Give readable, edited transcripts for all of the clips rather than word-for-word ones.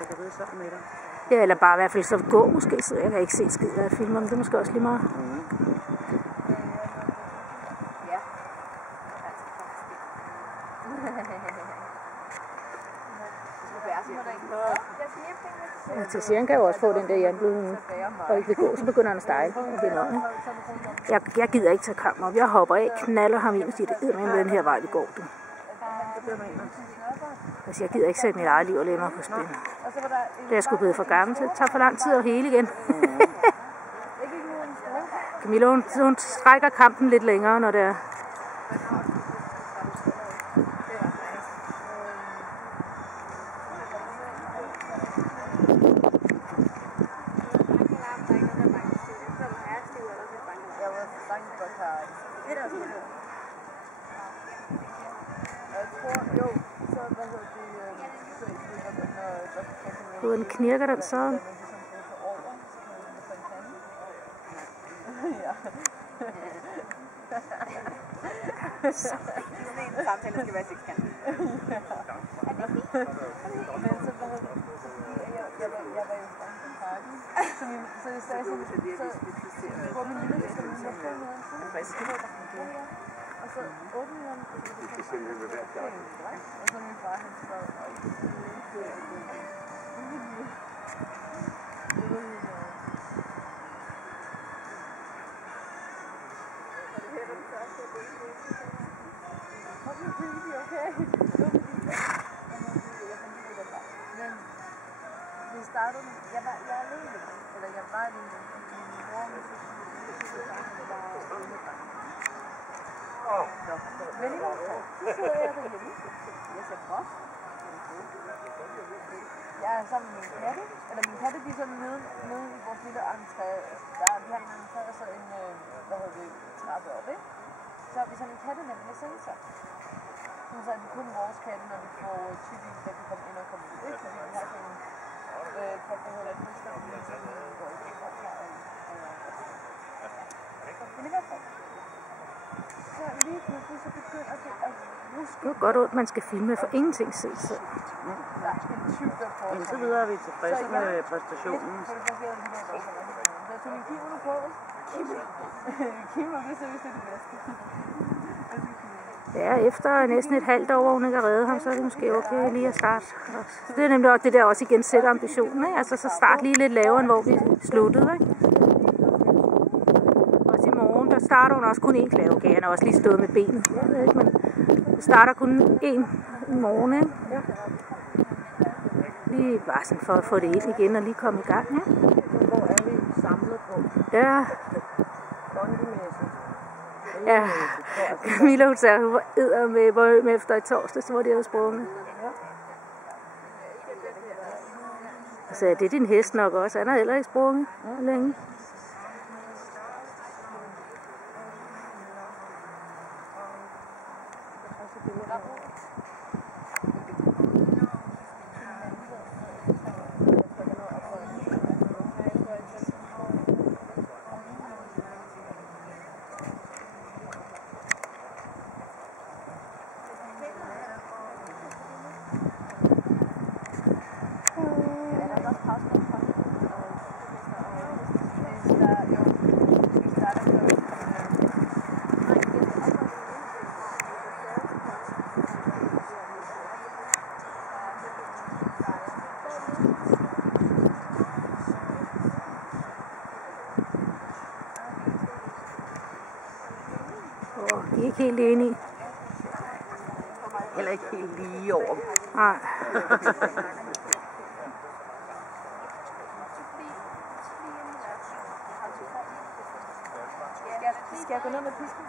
der kan ride sammen med dig. Ja, eller bare i hvert fald så gå måske, så jeg kan ikke se skid, hvad jeg filmer, men det er måske også lige meget. Ja, Tessian kan jo også få den der jernbløde og ikke vil gå, så begynder han at stejle. Jeg gider ikke tage kammer op. Jeg hopper af, knaller ham ind og siger, det med den her vej, vi går. Altså, jeg gider ikke sætte mit eget liv og lægge mig på spil. Det er sgu blevet for gammel, så det tager for lang tid at hele igen. Camilla, hun strækker kampen lidt længere, når det er. Den knirker den så. Samtalen skal være sekskant. Så sagde sådan, så går min lille og så åbner jeg og så min far, han sad vi startede, jeg var alene, eller jeg var alene, min mor, men i hvert fald, så sidder jeg derhjemme, jeg ser post, jeg er sammen med min katte, eller min katte, de er sådan nede i vores lille entré, vi har en entré og så en, trappe op, ikke? Så har vi sådan en kattenet med sensor. Så er det kun vores katte, når vi får typisk, der kan komme ind og komme ud, ikke? Fordi vi har sådan en kat, der hedder Christa, og vi har sådan en går ikke op her, men i hvert fald. Så lige pludselig, så begynder det at ruske. Det er godt ondt, man skal filme for ingenting selv. Der er en tyv, der får. Indtil videre er vi tilfredse med præstationen. Så jeg tog min kimono på. Kimono, det er vist det bedste. Ja, efter næsten et halvt år, hvor hun ikke har reddet ham, så er det måske okay lige at starte. Så det er nemlig også det der også igen sætter ambitionen, ikke? Altså så start lige lidt lavere, end hvor vi sluttede, ikke? Også i morgen, der starter hun også kun én klave. Okay, han har også lige stået med benet, ikke? Men det starter kun én i morgen, ikke? Lige bare sådan for at få det ind igen og lige komme i gang, ikke? Hvor er vi samlet på? Ja. Bondemæssigt. Ja, Camilla, hun sagde, hun var eddermame efter i torsdag, så var det havde sprunget. Og så det er din hest nok også, han har heller ikke sprunget længe. De er ikke helt enige. Heller ikke helt lige over. Nej. Skal jeg gå ned med pisken?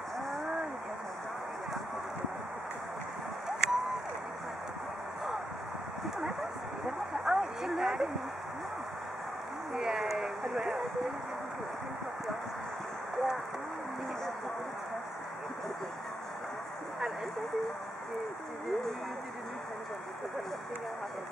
Ej, tillykke. Det er... Har du været? Ja. Har du ansat det? Det er det nye pandebånd. Det er det, jeg har haft.